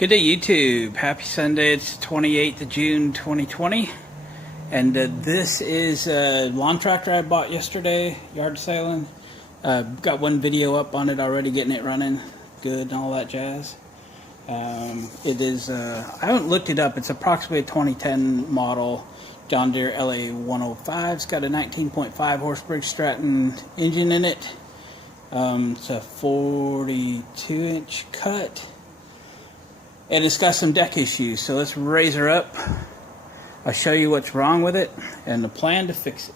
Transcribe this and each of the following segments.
Good day, YouTube. Happy Sunday. It's 28th of June 2020. And this is a lawn tractor I bought yesterday, yard sailing. Got one video up on it already, getting it running good and all that jazz. It is, I haven't looked it up. It's approximately a 2010 model John Deere LA 105. It's got a 19.5 horse Briggs Stratton engine in it. It's a 42-inch cut. And it's got some deck issues, so let's raise her up. I'll show you what's wrong with it and the plan to fix it.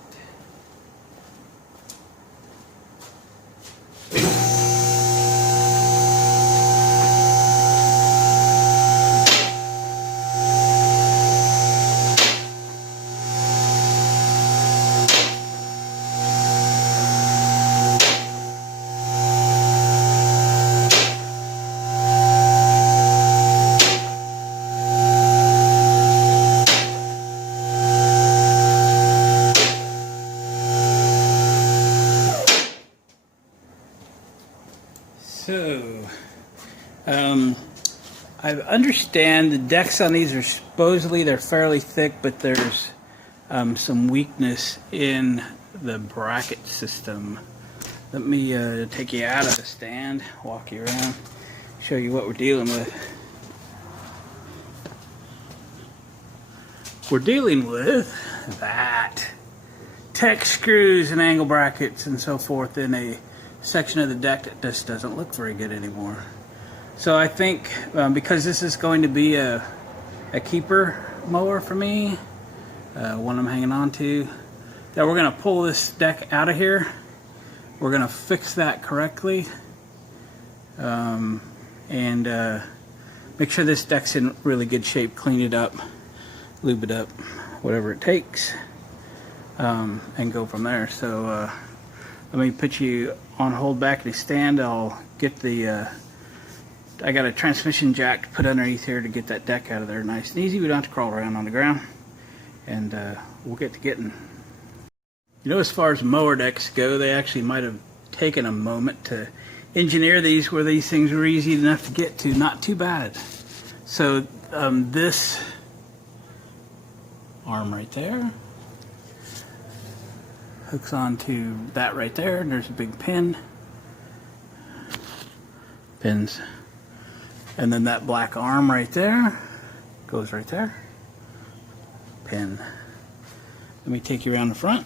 So, I understand the decks on these are supposedly they're fairly thick, but there's some weakness in the bracket system. Let me take you out of the stand, walk you around, show you what we're dealing with. We're dealing with that. Tech screws and angle brackets and so forth in a section of the deck that just doesn't look very good anymore. So I think because this is going to be a keeper mower for me, one I'm hanging on to, that we're going to pull this deck out of here. We're going to fix that correctly and make sure this deck's in really good shape, clean it up, lube it up, whatever it takes, and go from there. So let me put you on hold back in the stand. I'll get the I got a transmission jack to put underneath here to get that deck out of there nice and easy. We don't have to crawl around on the ground, and we'll get to getting. You know, as far as mower decks go, they actually might have taken a moment to engineer these where these things were easy enough to get to. Not too bad. So this arm right there hooks onto that right there, and there's a big pins, and then that black arm right there goes right there, pin. Let me take you around the front.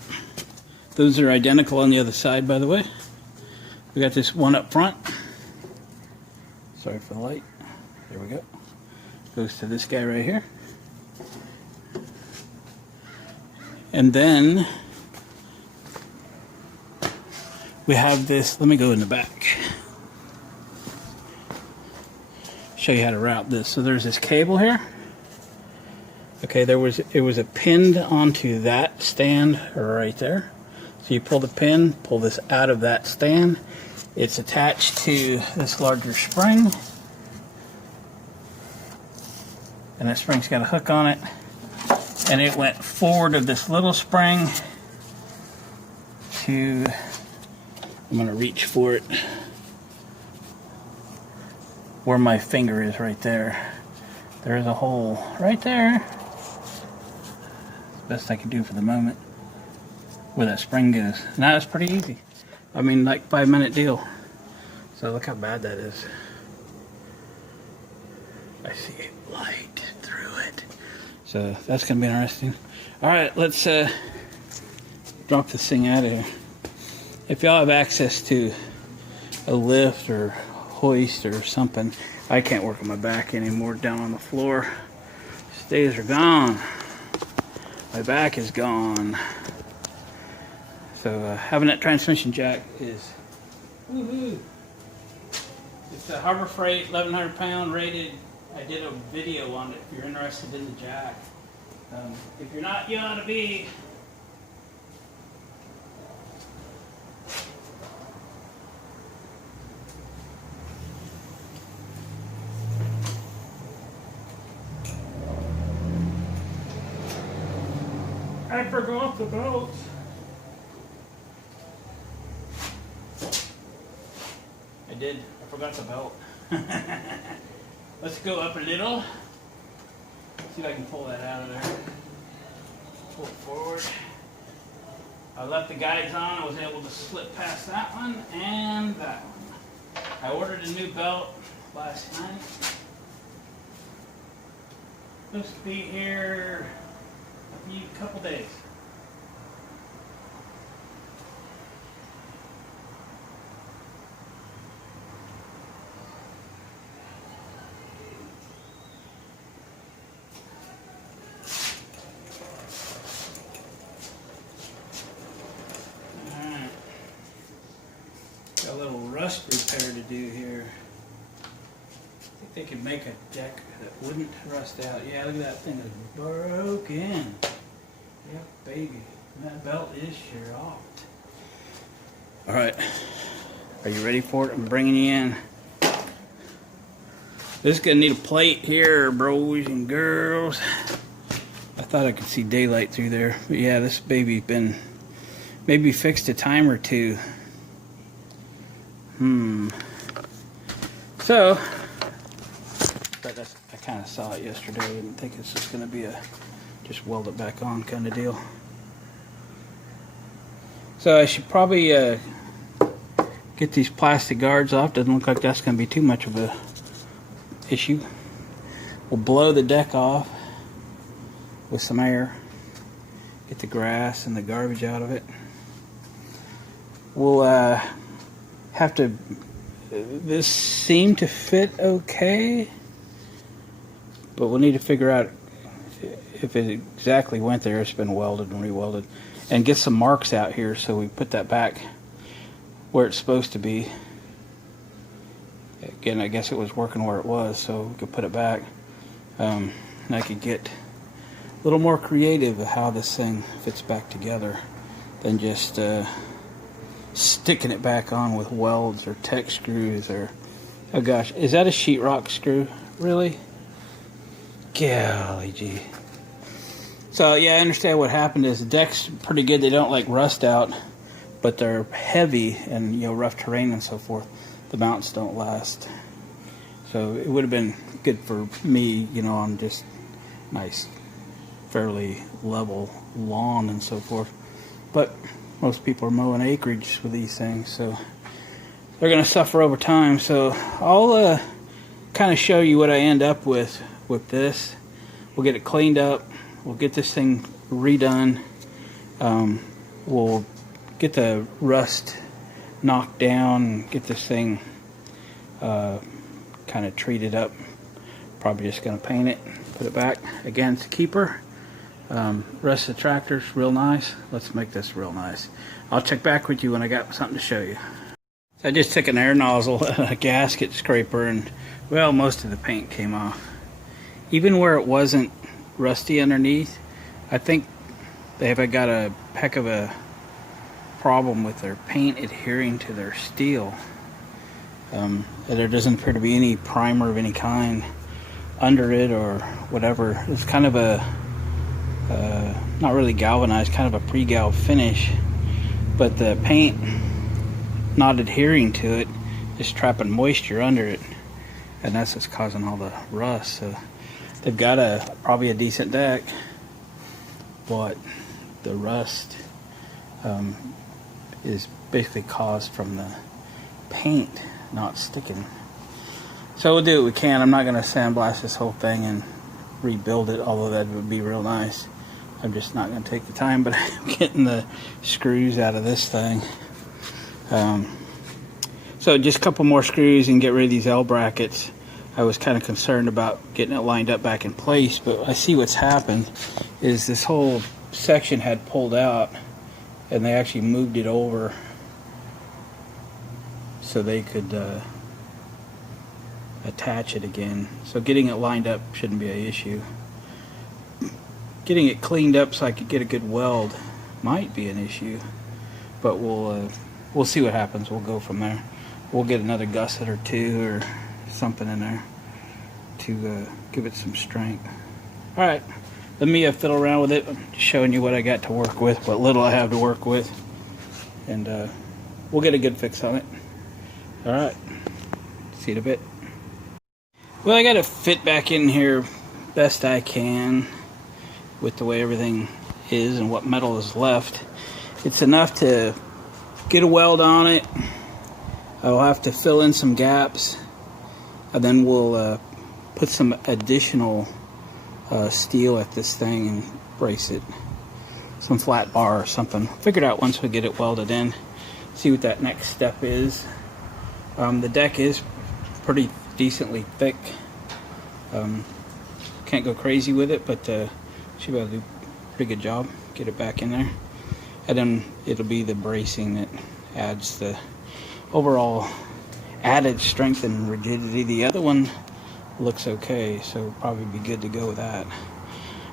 Those are identical on the other side, by the way. We got this one up front. Sorry for the light. There we go. Goes to this guy right here, and then we have this. Let me go in the back. Show you how to route this. So there's this cable here. Okay, it was pinned onto that stand right there. So you pull the pin, pull this out of that stand. It's attached to this larger spring, and that spring's got a hook on it. And it went forward of this little spring to. I'm going to reach for it where my finger is right there. There's a hole right there. Best I can do for the moment. Where that spring goes. Now it's pretty easy. I mean, like 5-minute deal. So look how bad that is. I see light through it. So that's going to be interesting. Alright, let's drop this thing out of here. If y'all have access to a lift or hoist or something, I can't work on my back anymore down on the floor. Stays are gone. My back is gone. So having that transmission jack is woohoo. It's a Harbor Freight 1,100 pound rated. I did a video on it if you're interested in the jack. If you're not, you ought to be. I forgot the belt. I did. I forgot the belt. Let's go up a little. See if I can pull that out of there. Pull it forward. I left the guides on. I was able to slip past that one and that one. I ordered a new belt last night. Supposed to be here a couple days. Alright. Got a little rust repair to do here. I think they could make a deck that wouldn't rust out. Yeah, look at that thing is broken. Yep, baby. And that belt is sheared off. Alright. Are you ready for it? I'm bringing you in. This is going to need a plate here, bros and girls. I thought I could see daylight through there. But yeah, this baby's been maybe fixed a time or two. So, I kind of saw it yesterday. I didn't think it's just going to be a just weld it back on kind of deal. So I should probably get these plastic guards off. Doesn't look like that's going to be too much of a issue. We'll blow the deck off with some air. Get the grass and the garbage out of it. We'll have to. This seemed to fit okay, but we'll need to figure out if it exactly went there. It's been welded and re-welded, and get some marks out here so we put that back where it's supposed to be. Again, I guess it was working where it was, so we could put it back. And I could get a little more creative of how this thing fits back together than just sticking it back on with welds or tech screws or, oh gosh, is that a sheetrock screw? Really? Golly gee. So yeah, I understand what happened is the deck's pretty good. They don't like rust out, but they're heavy and, you know, rough terrain and so forth. The mounts don't last. So it would have been good for me, you know, on just nice, fairly level lawn and so forth. But most people are mowing acreage with these things, so they're going to suffer over time. So I'll kind of show you what I end up with this. We'll get it cleaned up. We'll get this thing redone. We'll get the rust knocked down and get this thing kind of treated up. Probably just going to paint it, put it back. Again, it's a keeper. Rest of the tractor's real nice. Let's make this real nice. I'll check back with you when I got something to show you. So I just took an air nozzle and a gasket scraper, and well, most of the paint came off. Even where it wasn't rusty underneath, I think they've got a heck of a problem with their paint adhering to their steel. There doesn't appear to be any primer of any kind under it or whatever. It's kind of a not really galvanized, kind of a pre-gal finish, but the paint not adhering to it is trapping moisture under it, and that's what's causing all the rust. So they've got probably a decent deck, but the rust is basically caused from the paint not sticking. So we'll do what we can. I'm not going to sandblast this whole thing and rebuild it, although that would be real nice. I'm just not going to take the time, but I'm getting the screws out of this thing. So just a couple more screws and get rid of these L brackets. I was kind of concerned about getting it lined up back in place, but I see what's happened is this whole section had pulled out, and they actually moved it over so they could attach it again. So getting it lined up shouldn't be an issue. Getting it cleaned up so I could get a good weld might be an issue, but we'll see what happens. We'll go from there. We'll get another gusset or two or something in there to give it some strength. All right, let me fiddle around with it. I'm just showing you what I got to work with, what little I have to work with, and we'll get a good fix on it. All right, see you in a bit. Well, I got to fit back in here best I can with the way everything is and what metal is left. It's enough to get a weld on it. I'll have to fill in some gaps, and then we'll put some additional steel at this thing and brace it. Some flat bar or something. Figure it out once we get it welded in. See what that next step is. The deck is pretty decently thick. Can't go crazy with it, but should be able to do a pretty good job. Get it back in there. And then it'll be the bracing that adds the overall added strength and rigidity. The other one looks okay, so it'll probably be good to go with that.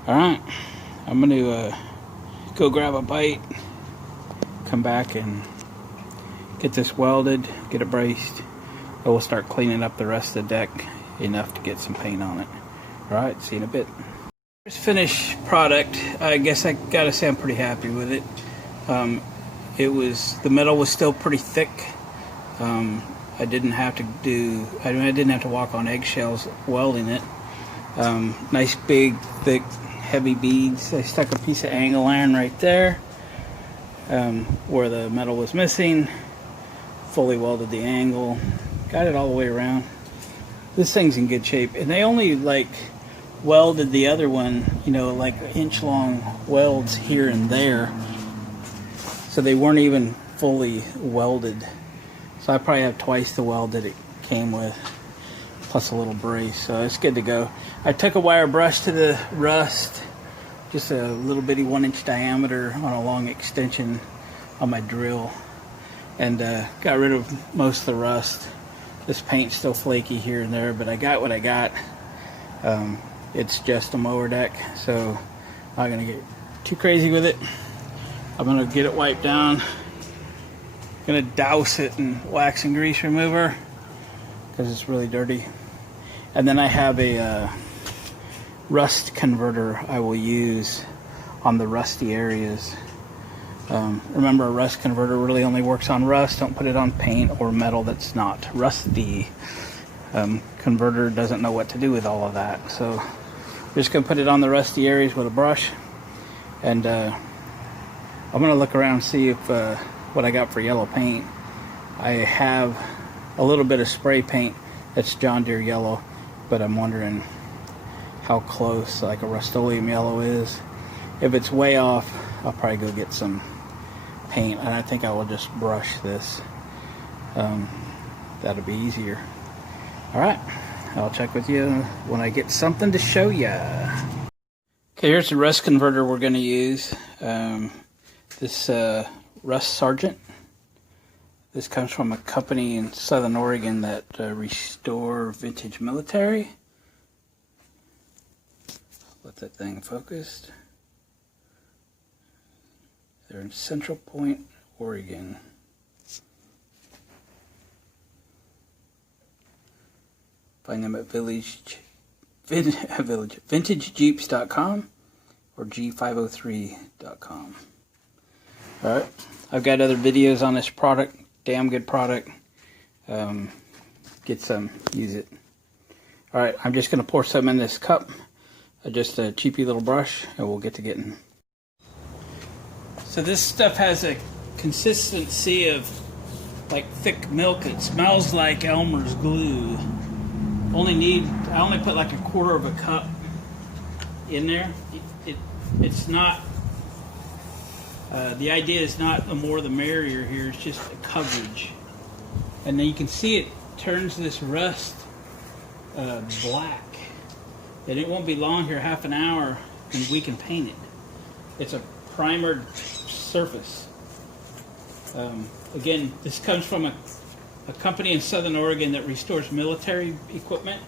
Alright, I'm going to go grab a bite, come back and get this welded, get it braced, and we'll start cleaning up the rest of the deck enough to get some paint on it. Alright, see you in a bit. Here's finished product. I guess I gotta say I'm pretty happy with it. The metal was still pretty thick. I didn't have to walk on eggshells welding it. Nice big thick heavy beads. I stuck a piece of angle iron right there where the metal was missing. Fully welded the angle, got it all the way around. This thing's in good shape, and they only like welded the other one, you know, like inch long welds here and there, so they weren't even fully welded. So I probably have twice the weld that it came with, plus a little brace, so it's good to go. I took a wire brush to the rust, just a little bitty 1-inch diameter on a long extension on my drill, and got rid of most of the rust. This paint's still flaky here and there, but I got what I got. It's just a mower deck, so I'm not gonna get too crazy with it. I'm gonna get it wiped down. Gonna douse it in wax and grease remover because it's really dirty. And then I have a rust converter I will use on the rusty areas. Remember, a rust converter really only works on rust. Don't put it on paint or metal that's not rusty. Converter doesn't know what to do with all of that. So I'm just going to put it on the rusty areas with a brush. And I'm going to look around and see if what I got for yellow paint. I have a little bit of spray paint that's John Deere yellow, but I'm wondering how close like a Rust-Oleum yellow is. If it's way off, I'll probably go get some paint, and I think I will just brush this. That'll be easier. Alright, I'll check with you when I get something to show ya. Okay, here's the rust converter we're going to use. This Rust Sergeant. This comes from a company in Southern Oregon that restore vintage military. Let that thing focused. They're in Central Point, Oregon. Find them at vintagejeeps.com or g503.com. Alright, I've got other videos on this product. Damn good product. Get some, use it. Alright, I'm just going to pour some in this cup. Just a cheapy little brush, and we'll get to getting. So this stuff has a consistency of like thick milk. It smells like Elmer's glue. I only put like 1/4 of a cup in there. It's not, the idea is not the more the merrier here, it's just the coverage. And then you can see it turns this rust black. And it won't be long here, half an hour, and we can paint it. It's a primered surface. Again, this comes from a company in Southern Oregon that restores military equipment.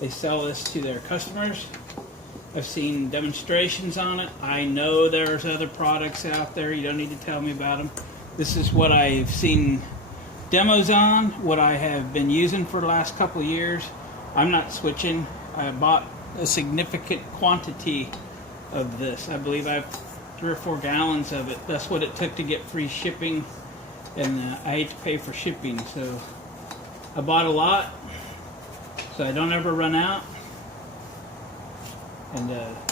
They sell this to their customers. I've seen demonstrations on it. I know there's other products out there. You don't need to tell me about them. This is what I've seen demos on, what I have been using for the last couple of years. I'm not switching. I bought a significant quantity of this. I believe I have 3 or 4 gallons of it. That's what it took to get free shipping, and I hate to pay for shipping, so I bought a lot. so I don't ever run out. And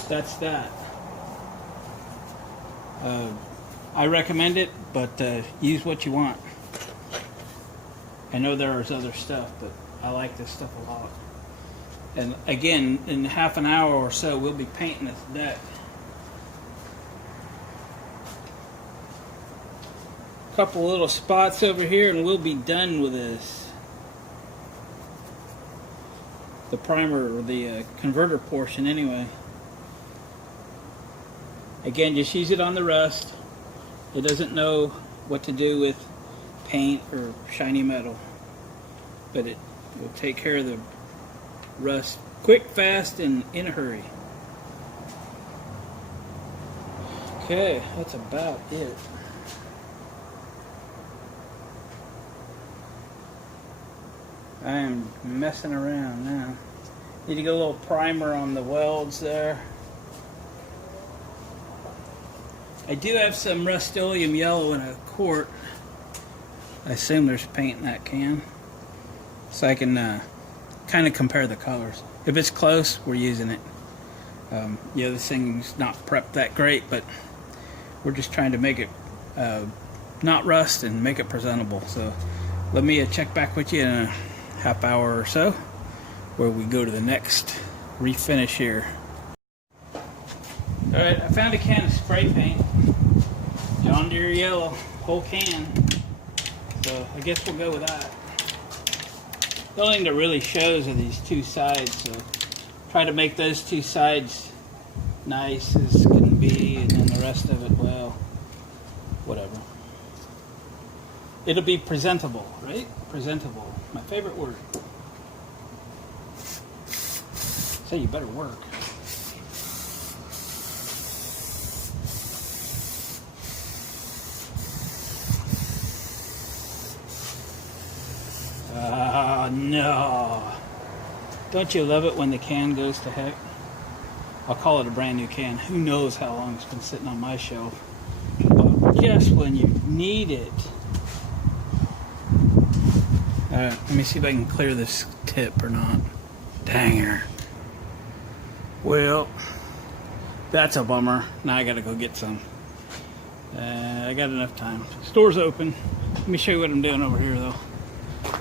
that's that. I recommend it, but use what you want. I know there's other stuff, but I like this stuff a lot. And again, in half an hour or so, we'll be painting this deck. Couple little spots over here and we'll be done with this. The primer, or the converter portion anyway. Again, just use it on the rust. It doesn't know what to do with paint or shiny metal, but it will take care of the rust quick, fast, and in a hurry. Okay, that's about it. I am messing around now. Need to get a little primer on the welds there. I do have some Rust-Oleum yellow in a quart. I assume there's paint in that can. So I can kind of compare the colors. If it's close, we're using it. Yeah, this thing's not prepped that great, but we're just trying to make it not rust and make it presentable. So let me check back with you in a half hour or so, where we go to the next refinish here. Alright, I found a can of spray paint. John Deere yellow, whole can. So I guess we'll go with that. The only thing that really shows are these two sides, so try to make those two sides nice as can be, and then the rest of it, well, whatever. It'll be presentable, right? Presentable. My favorite word. So you better work. No. Don't you love it when the can goes to heck? I'll call it a brand new can. Who knows how long it's been sitting on my shelf. But just when you need it. Alright, let me see if I can clear this tip or not. Dang her. Well, that's a bummer. Now I gotta go get some. I got enough time. Store's open. Let me show you what I'm doing over here though.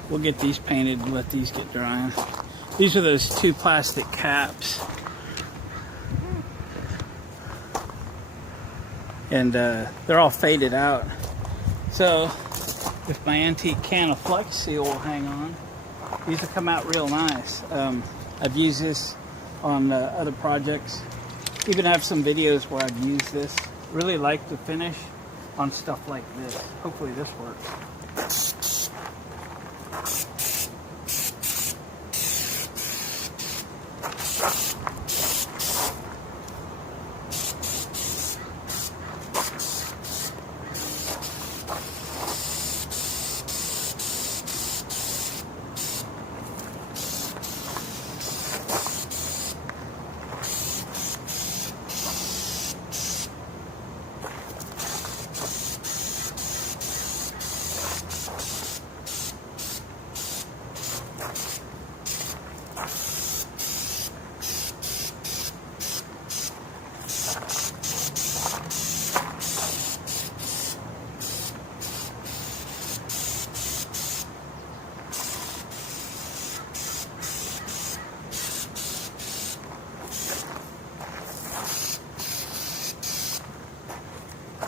We'll get these painted and let these get drying. These are those two plastic caps. And they're all faded out. So if my antique can of Flex Seal will hang on, these will come out real nice. I've used this on other projects. Even have some videos where I've used this. Really like the finish on stuff like this. Hopefully this works.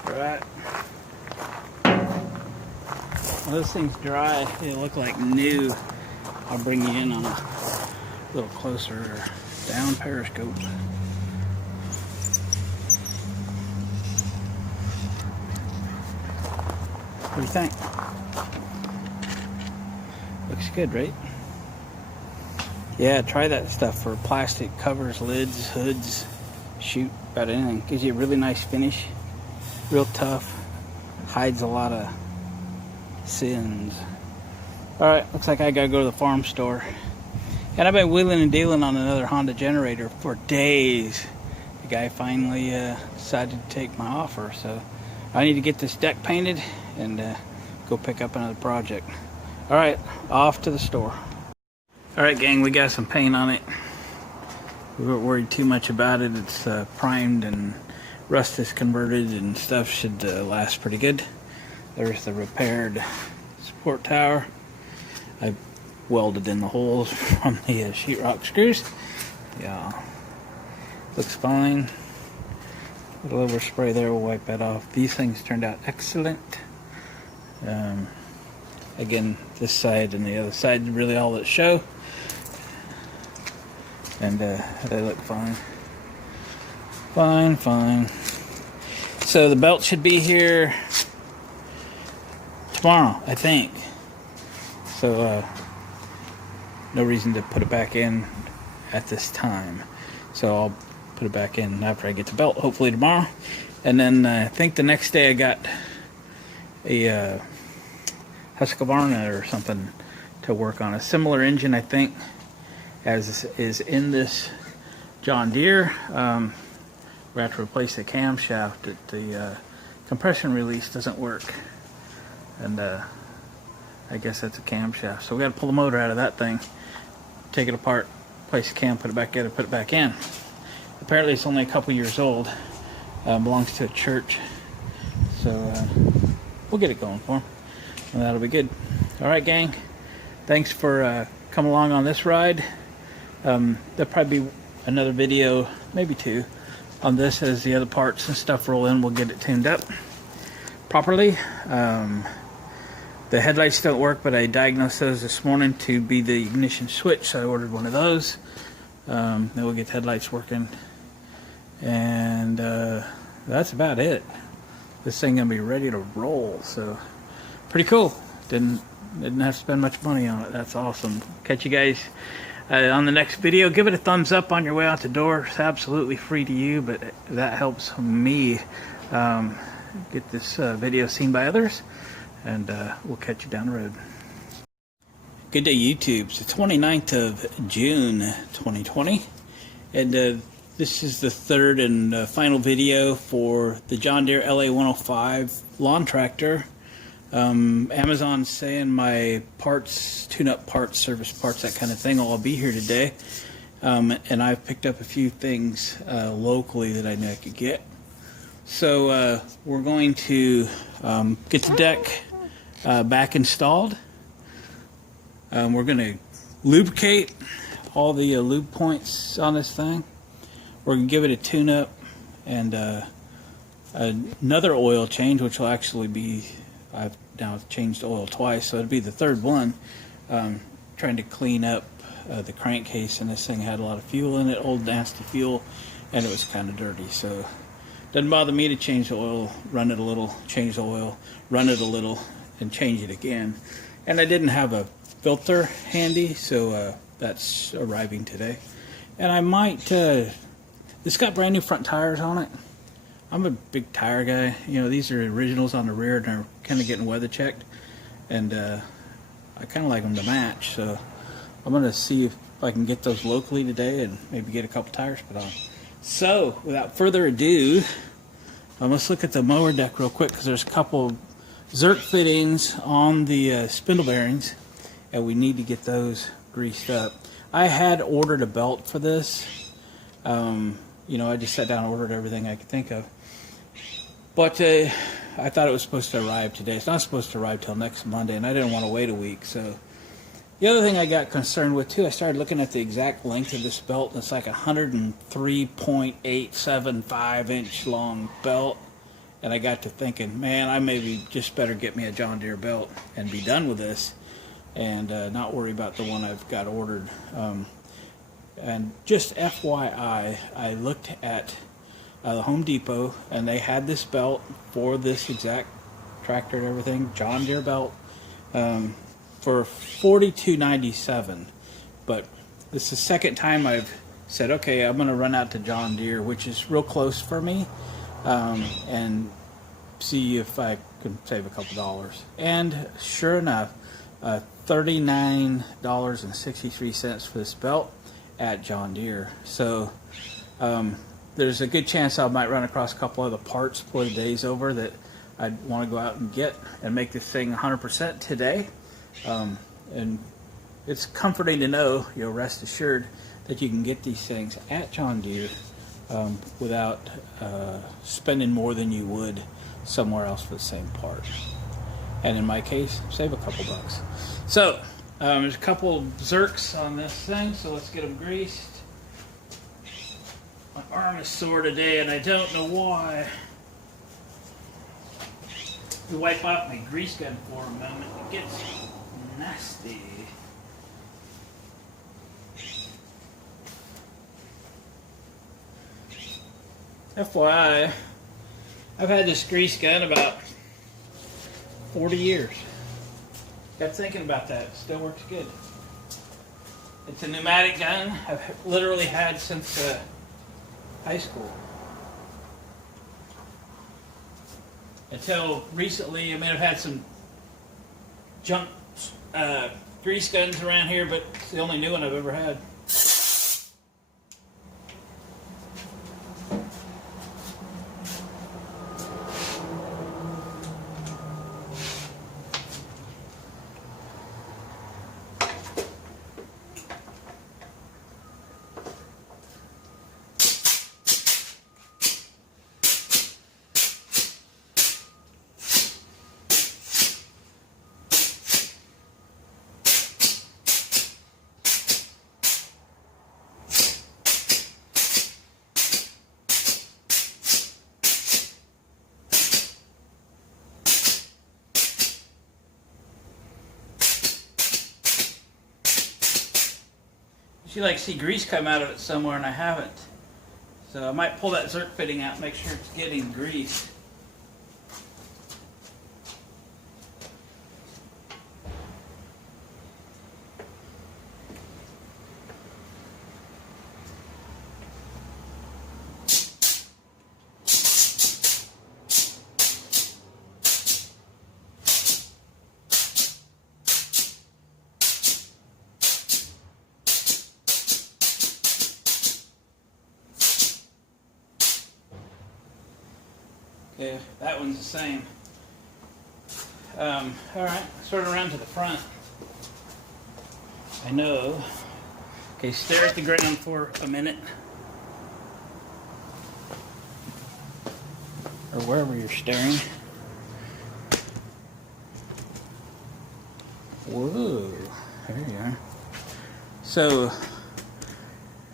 Right. Well, this thing's dry. It'll look like new. I'll bring you in on a little closer down periscope. What do you think? Looks good, right? Yeah, try that stuff for plastic covers, lids, hoods, shoot, about anything. Gives you a really nice finish. Real tough. Hides a lot of sins. Alright, looks like I gotta go to the farm store. And I've been wheeling and dealing on another Honda generator for days. The guy finally decided to take my offer, so I need to get this deck painted and go pick up another project. Alright, off to the store. Alright gang, we got some paint on it. We weren't worried too much about it. It's primed and rust is converted and stuff. Should last pretty good. There's the repaired support tower. I welded in the holes from the sheetrock screws. Yeah, looks fine. A little overspray there will wipe that off. These things turned out excellent. Again, this side and the other side really all that show. And they look fine. Fine. So the belt should be here tomorrow, I think. So no reason to put it back in at this time. So I'll put it back in after I get the belt, hopefully tomorrow. And then I think the next day I got a Husqvarna or something to work on. A similar engine, I think, as is in this John Deere. We have to replace the camshaft. The compression release doesn't work, and I guess that's a camshaft. So we got to pull the motor out of that thing, take it apart, place the cam, put it back together, put it back in. Apparently it's only a couple years old. Belongs to a church, so we'll get it going for him, and that'll be good. All right, gang. Thanks for coming along on this ride. There'll probably be another video, maybe two, on this as the other parts and stuff roll in. We'll get it tuned up properly. The headlights don't work, but I diagnosed those this morning to be the ignition switch, so I ordered one of those. Then we'll get the headlights working, and that's about it. This thing gonna be ready to roll, so pretty cool. Didn't have to spend much money on it. That's awesome. Catch you guys on the next video. Give it a thumbs up on your way out the door. It's absolutely free to you, but that helps me get this video seen by others, and we'll catch you down the road. Good day, YouTube. It's the 29th of June 2020, and this is the third and final video for the John Deere LA 105 lawn tractor. Amazon's saying my parts, tune-up parts, service parts, that kind of thing, will all be here today. And I've picked up a few things locally that I know I could get. So we're going to get the deck back installed. We're going to lubricate all the lube points on this thing. We're going to give it a tune-up and another oil change, which will actually be, I've now changed oil twice, so it'll be the third one. Trying to clean up the crankcase, and this thing had a lot of fuel in it, old nasty fuel, and it was kind of dirty. So doesn't bother me to change the oil, run it a little, change the oil, run it a little, and change it again. And I didn't have a filter handy, so that's arriving today. And I might, this got brand new front tires on it. I'm a big tire guy. You know, these are originals on the rear, and they're kind of getting weather checked, and I kind of like them to match. So I'm going to see if I can get those locally today and maybe get a couple tires put on. So without further ado, let's look at the mower deck real quick, because there's a couple Zerk fittings on the spindle bearings, and we need to get those greased up. I had ordered a belt for this. You know, I just sat down and ordered everything I could think of. But I thought it was supposed to arrive today. It's not supposed to arrive till next Monday, and I didn't want to wait a week. So the other thing I got concerned with too, I started looking at the exact length of this belt, and it's like a 103.875 inch long belt. And I got to thinking, man, I maybe just better get me a John Deere belt and be done with this, and not worry about the one I've got ordered. And just FYI, I looked at the Home Depot, and they had this belt for this exact tractor and everything, John Deere belt, for $42.97. But this is the second time I've said, okay, I'm going to run out to John Deere, which is real close for me, and see if I can save a couple dollars. And sure enough, $39.63 for this belt at John Deere. So there's a good chance I might run across a couple other parts before the day's over that I'd want to go out and get and make this thing 100% today. And it's comforting to know, rest assured that you can get these things at John Deere without spending more than you would somewhere else for the same part. And in my case, save a couple bucks. So there's a couple zerks on this thing, so let's get them greased. My arm is sore today and I don't know why. We wipe off my grease gun for a moment. It gets nasty. FYI, I've had this grease gun about 40 years. Got thinking about that. It still works good. It's a pneumatic gun I've literally had since high school. Until recently, I mean, I've had some junk grease guns around here, but it's the only new one I've ever had. You like see grease come out of it somewhere and I haven't. So I might pull that zerk fitting out and make sure it's getting greased. Okay, that one's the same. Alright, sort of around to the front. I know. Okay, stare at the ground for a minute. Or wherever you're staring. Whoa, there you are. So,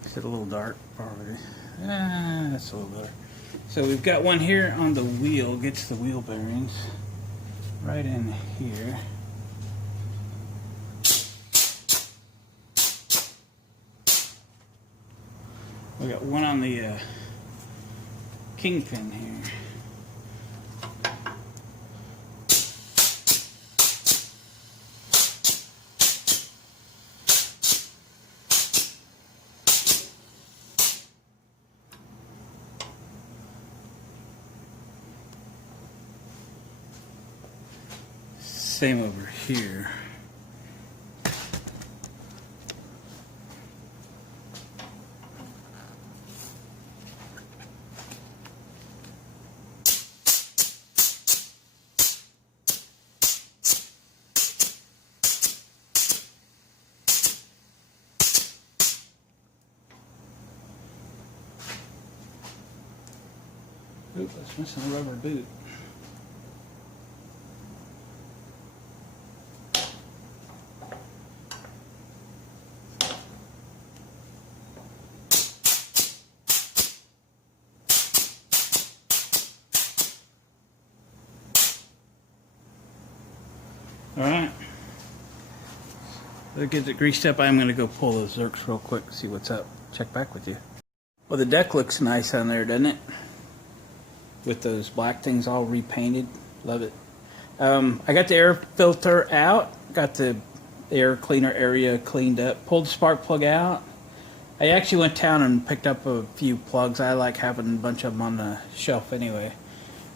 is it a little dark? Probably. That's a little better. So we've got one here on the wheel, gets the wheel bearings right in here. We got one on the kingpin here. Same over here. Oop, that's missing a rubber boot. Alright, that gets it greased up. I'm going to go pull those zerks real quick, see what's up. Check back with you. Well, the deck looks nice on there, doesn't it? With those black things all repainted. Love it. I got the air filter out, got the air cleaner area cleaned up, pulled the spark plug out. I actually went down and picked up a few plugs. I like having a bunch of them on the shelf anyway.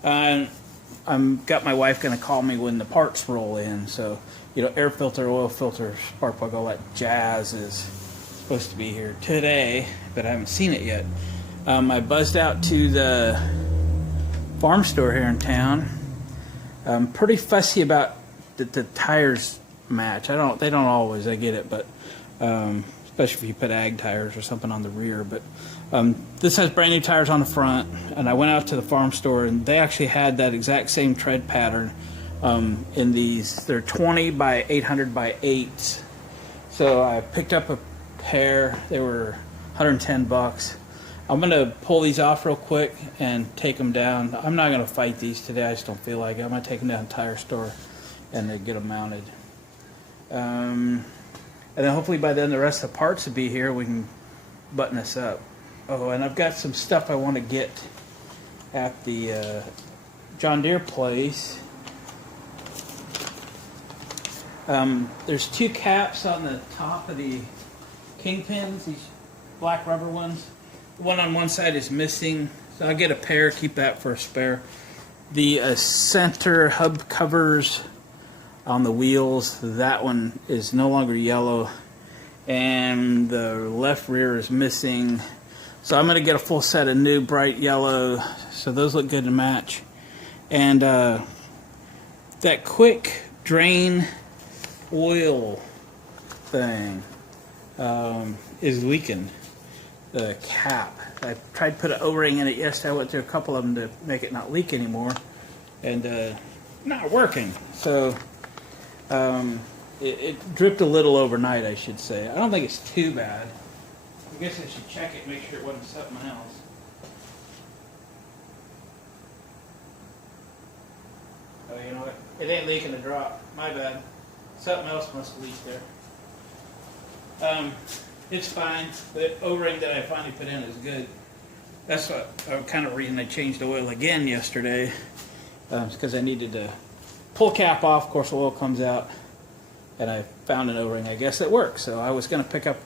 Got my wife going to call me when the parts roll in. So, air filter, oil filter, spark plug, all that jazz is supposed to be here today, but I haven't seen it yet. I buzzed out to the farm store here in town. I'm pretty fussy about the tires match. They don't always, I get it, but especially if you put ag tires or something on the rear. But this has brand new tires on the front, and I went out to the farm store and they actually had that exact same tread pattern in these. They're 20 by 800 by 8s. So I picked up a pair. They were $110. I'm gonna pull these off real quick and take them down. I'm not gonna fight these today. I just don't feel like it. I'm gonna take them down to the tire store and then get them mounted. And then hopefully by then the rest of the parts will be here. We can button this up. Oh, and I've got some stuff I want to get at the John Deere place. There's 2 caps on the top of the kingpins, these black rubber ones. The one on one side is missing, so I'll get a pair, keep that for a spare. The center hub covers on the wheels, that one is no longer yellow, and the left rear is missing. So I'm going to get a full set of new bright yellow, so those look good to match. And that quick drain oil thing is leaking. The cap. I tried to put an O-ring in it yesterday. I went through a couple of them to make it not leak anymore, and not working. So it dripped a little overnight, I should say. I don't think it's too bad. I guess I should check it, make sure it wasn't something else. Oh, you know what? It ain't leaking a drop. My bad. Something else must have leaked there. It's fine. The O-ring that I finally put in is good. That's what kind of reason I changed the oil again yesterday. Because I needed to pull cap off. Of course, the oil comes out, and I found an O-ring. I guess it works. So I was going to pick up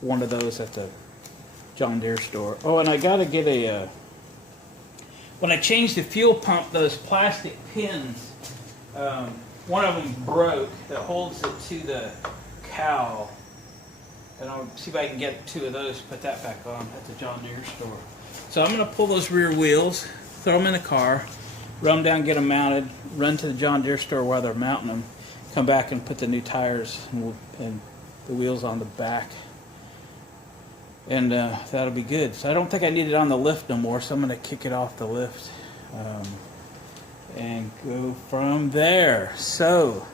one of those at the John Deere store. Oh, and I got to get a. When I changed the fuel pump, those plastic pins. One of them broke that holds it to the cowl. And I'll see if I can get 2 of those, put that back on at the John Deere store. So I'm going to pull those rear wheels, throw them in the car, run them down, get them mounted, run to the John Deere store while they're mounting them, come back and put the new tires and the wheels on the back. And that'll be good. So I don't think I need it on the lift no more, so I'm going to kick it off the lift and go from there. So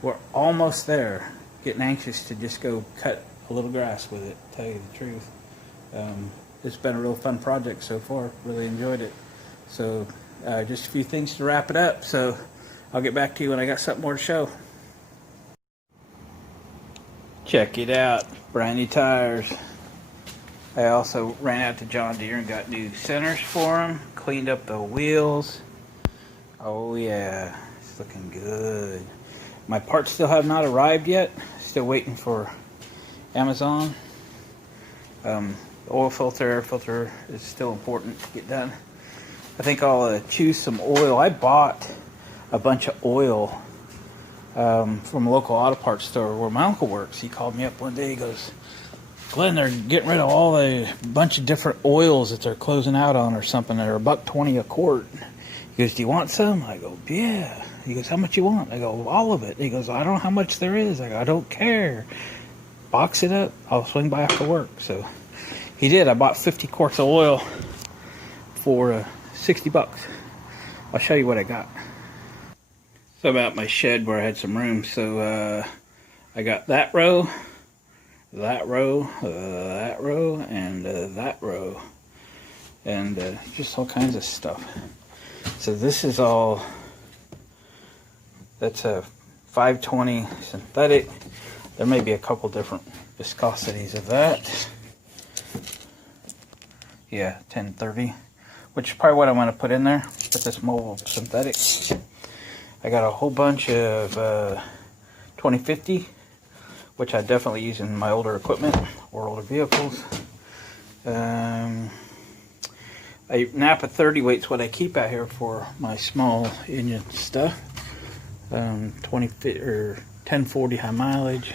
we're almost there. Getting anxious to just go cut a little grass with it, to tell you the truth. It's been a real fun project so far. Really enjoyed it. So just a few things to wrap it up. So I'll get back to you when I got something more to show. Check it out. Brand new tires. I also ran out to John Deere and got new centers for them. Cleaned up the wheels. Oh yeah, it's looking good. My parts still have not arrived yet. Still waiting for Amazon. The oil filter, air filter is still important to get done. I think I'll choose some oil. I bought a bunch of oil from a local auto parts store where my uncle works. He called me up one day. He goes, Glenn, they're getting rid of all the bunch of different oils that they're closing out on or something. They're $1.20 a quart. He goes, do you want some? I go, yeah. He goes, how much you want? I go, all of it. He goes, I don't know how much there is. I go, I don't care. Box it up. I'll swing by after work. So he did. I bought 50 quarts of oil for $60. I'll show you what I got. So about my shed where I had some room. So I got that row, that row, that row, and that row. And just all kinds of stuff. So this is all... That's a 520 synthetic. There may be a couple different viscosities of that. Yeah, 1030, which is probably what I want to put in there. Put this mobile synthetic. I got a whole bunch of 2050, which I definitely use in my older equipment or older vehicles. Napa 30 weight's what I keep out here for my small engine stuff. 1040 high mileage.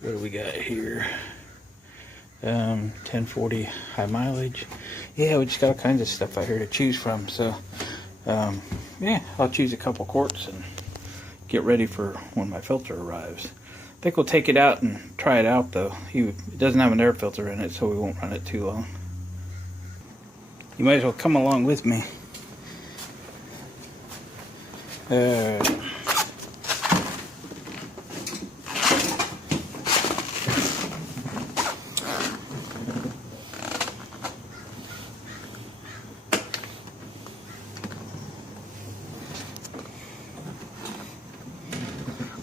What do we got here? 1040 high mileage. Yeah, we just got all kinds of stuff out here to choose from. So yeah, I'll choose a couple quarts and get ready for when my filter arrives. I think we'll take it out and try it out though. It doesn't have an air filter in it, so we won't run it too long. You might as well come along with me.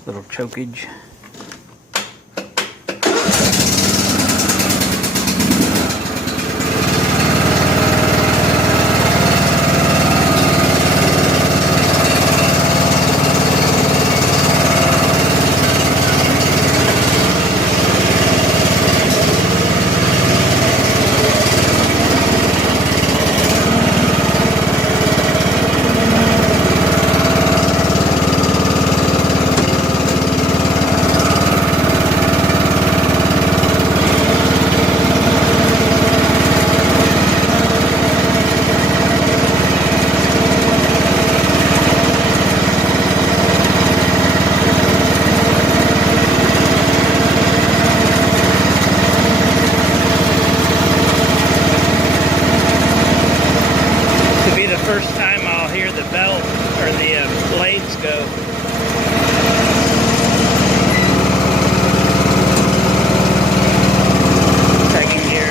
Little chokage. First time I'll hear the belt or the blades go. Second gear.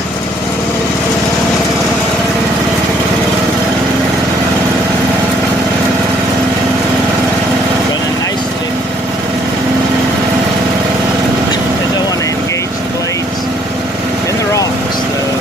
Running nicely. I don't want to engage the blades in the rocks though.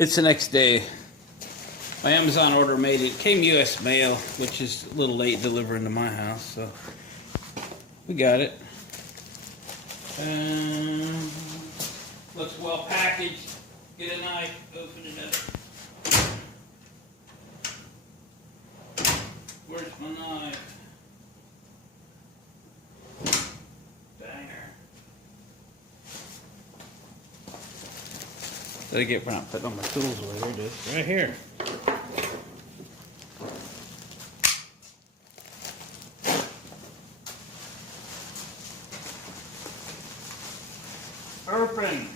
It's the next day. My Amazon order made it. Came U.S. mail, which is a little late delivering to my house, so we got it. Looks well packaged. Get a knife, open it up. Where's my knife? Banger. Did I get for not putting on my tools away? Here it is, right here. Open.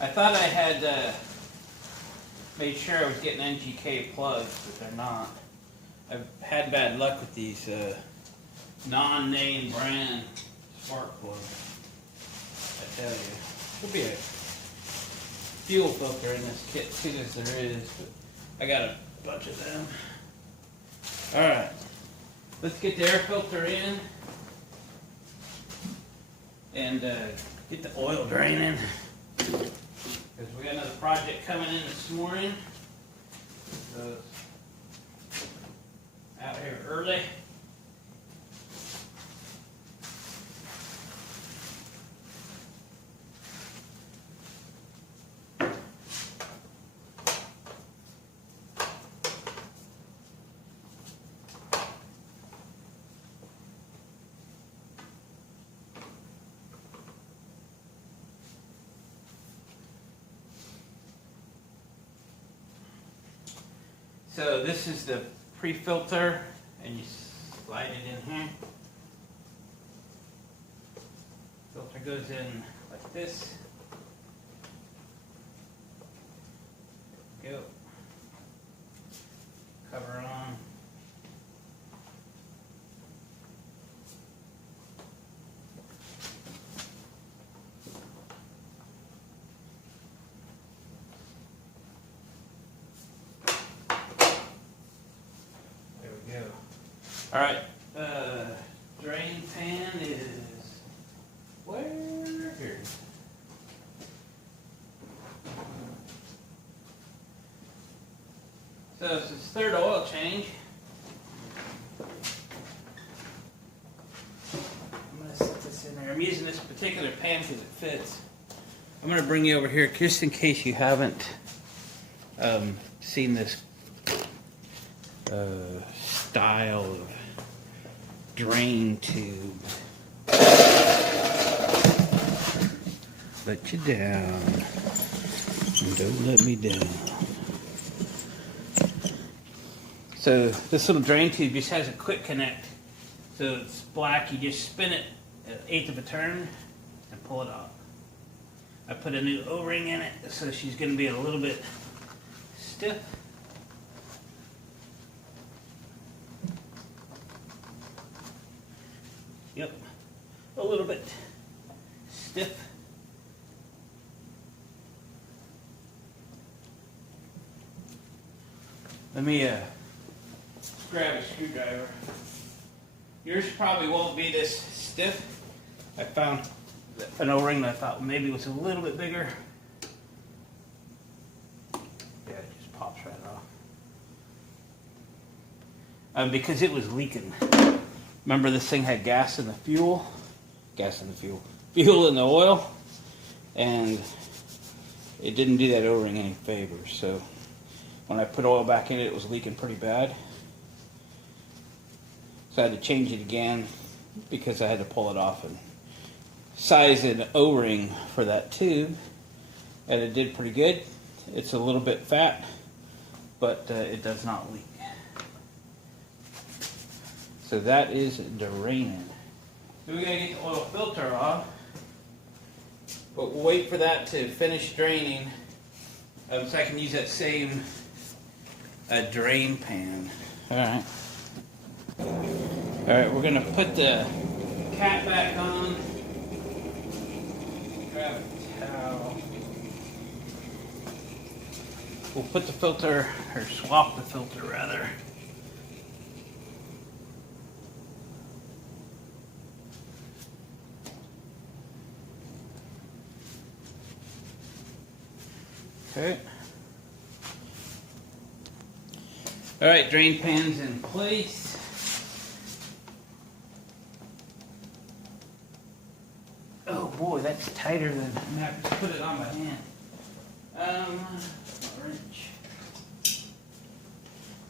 I thought I had made sure I was getting NGK plugs, but they're not. I've had bad luck with these non-name brand spark plugs. I tell you, there'll be a fuel filter in this kit too, as there is, but I got a bunch of them. All right, let's get the air filter in and get the oil draining. Because we got another project coming in this morning. So, out here early. So this is the pre-filter, and you slide it in here. Filter goes in like this. Go. Cover on. All right, drain pan is where? Here. So it's his third oil change. I'm going to set this in there. I'm using this particular pan because it fits. I'm going to bring you over here just in case you haven't seen this style of drain tube. Let you down. And don't let me down. So this little drain tube just has a quick connect. So it's black, you just spin it an eighth of a turn and pull it off. I put a new O-ring in it, so she's going to be a little bit stiff. Yep, a little bit stiff. Let me grab a screwdriver. Yours probably won't be this stiff. I found an O-ring that I thought maybe was a little bit bigger. Yeah, it just pops right off. Because it was leaking. Remember, this thing had gas in the fuel? Fuel in the oil. And it didn't do that O-ring any favors. So when I put oil back in it, it was leaking pretty bad. So I had to change it again because I had to pull it off and size an O-ring for that tube. And it did pretty good. It's a little bit fat, but it does not leak. So that is draining. So we're going to get the oil filter off, but we'll wait for that to finish draining so I can use that same drain pan. Alright. Alright, we're going to put the cap back on. Grab a towel. We'll put the filter, or swap the filter rather. Okay. All right, drain pan's in place. Oh boy, that's tighter than I have to put it on my hand. Wrench.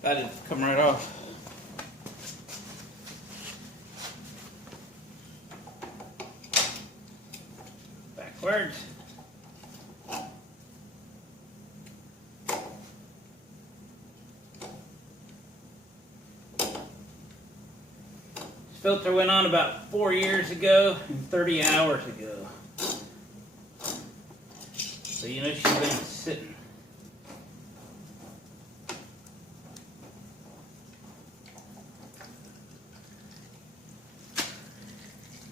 That'd come right off. Backwards. This filter went on about 4 years ago and 30 hours ago. So you know she's been sitting.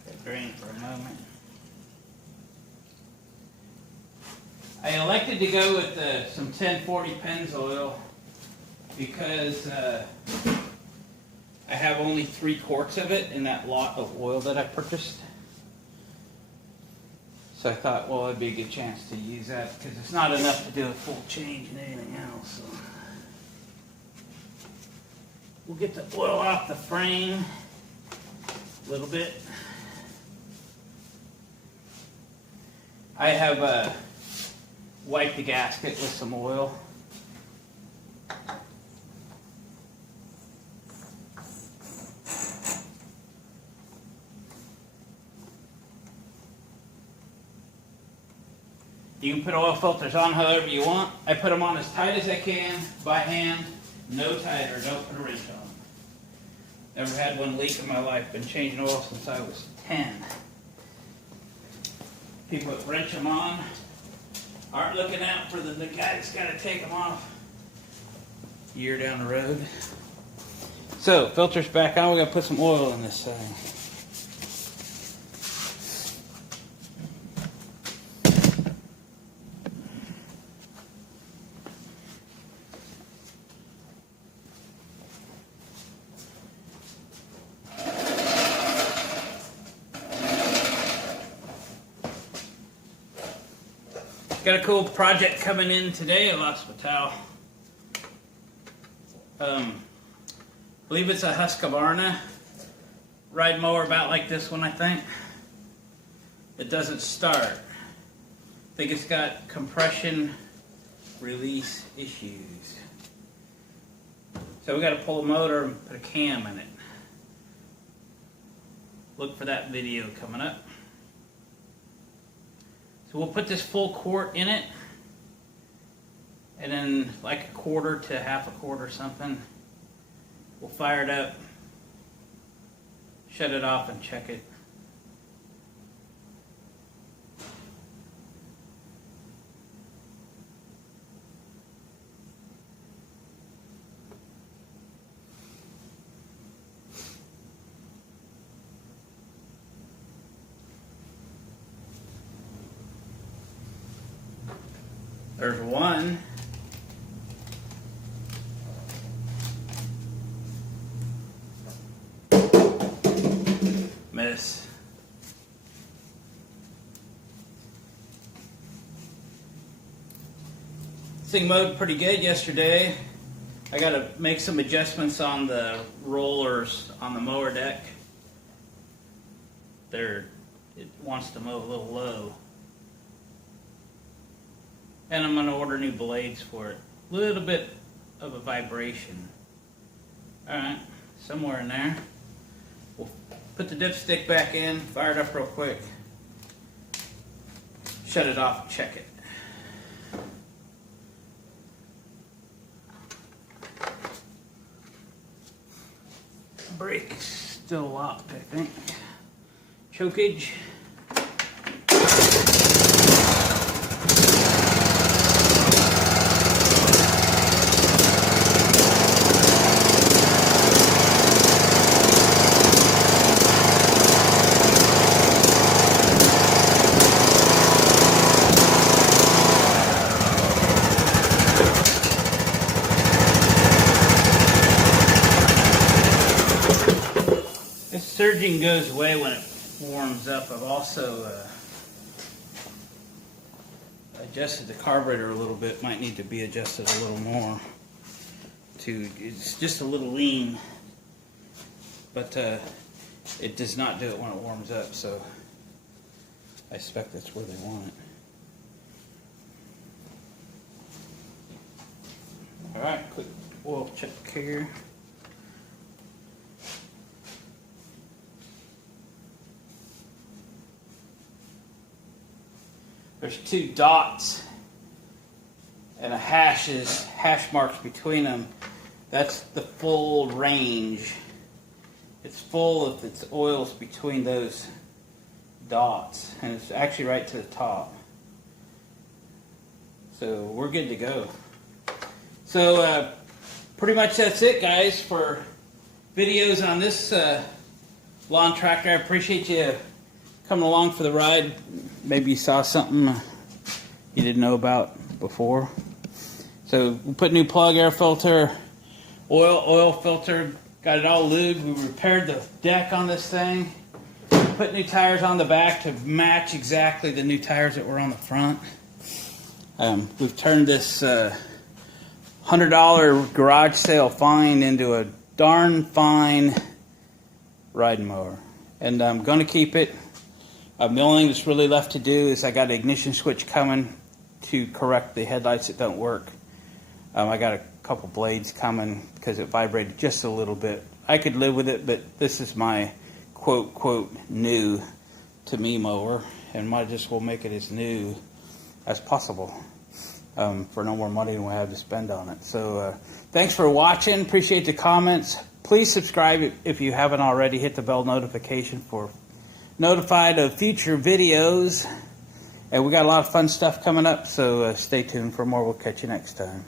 Let drain for a moment. I elected to go with some 1040 Pennzoil because I have only 3 quarts of it in that lot of oil that I purchased. So I thought, well, it'd be a good chance to use that because it's not enough to do a full change and anything else. So we'll get the oil off the frame a little bit. I have wiped the gasket with some oil. You can put oil filters on however you want. I put them on as tight as I can by hand, no tighter, don't put a wrench on them. Never had one leak in my life, been changing oil since I was 10. People that wrench them on aren't looking out for the guy that's got to take them off a year down the road. So, filter's back on, we got to put some oil in this thing. Got a cool project coming in today. I lost my towel. Believe it's a Husqvarna ride mower about like this one, I think. It doesn't start. I think it's got compression release issues. So we got to pull a motor and put a cam in it. Look for that video coming up. So we'll put this full quart in it, and then like a quarter to half a quart or something, we'll fire it up, shut it off and check it. There's one. Miss. This thing mowed pretty good yesterday. I got to make some adjustments on the rollers on the mower deck. It wants to mow a little low. And I'm going to order new blades for it. A little bit of a vibration. Alright, somewhere in there. We'll put the dipstick back in, fire it up real quick. Shut it off and check it. Brake's still locked, I think. Chokage. Surging goes away when it warms up. I've also adjusted the carburetor a little bit. Might need to be adjusted a little more. It's just a little lean, but it does not do it when it warms up, so I suspect that's where they want it. Alright, quick oil check here. There's two dots and a hash marks between them. That's the full range. It's full if its oil's between those dots, and it's actually right to the top. So we're good to go. So pretty much that's it, guys, for videos on this lawn tractor. I appreciate you coming along for the ride. Maybe you saw something you didn't know about before. So we put new plug, air filter, oil filter, got it all lubed. We repaired the deck on this thing. Put new tires on the back to match exactly the new tires that were on the front. We've turned this $100 garage sale find into a darn fine riding mower. And I'm going to keep it. The only thing that's really left to do is I got an ignition switch coming to correct the headlights that don't work. I got a couple blades coming because it vibrated just a little bit. I could live with it, but this is my quote new to me mower, and might just will make it as new as possible for no more money than we have to spend on it. So thanks for watching. Appreciate the comments. Please subscribe if you haven't already. Hit the bell notification for notified of future videos. And we got a lot of fun stuff coming up, so stay tuned for more. We'll catch you next time.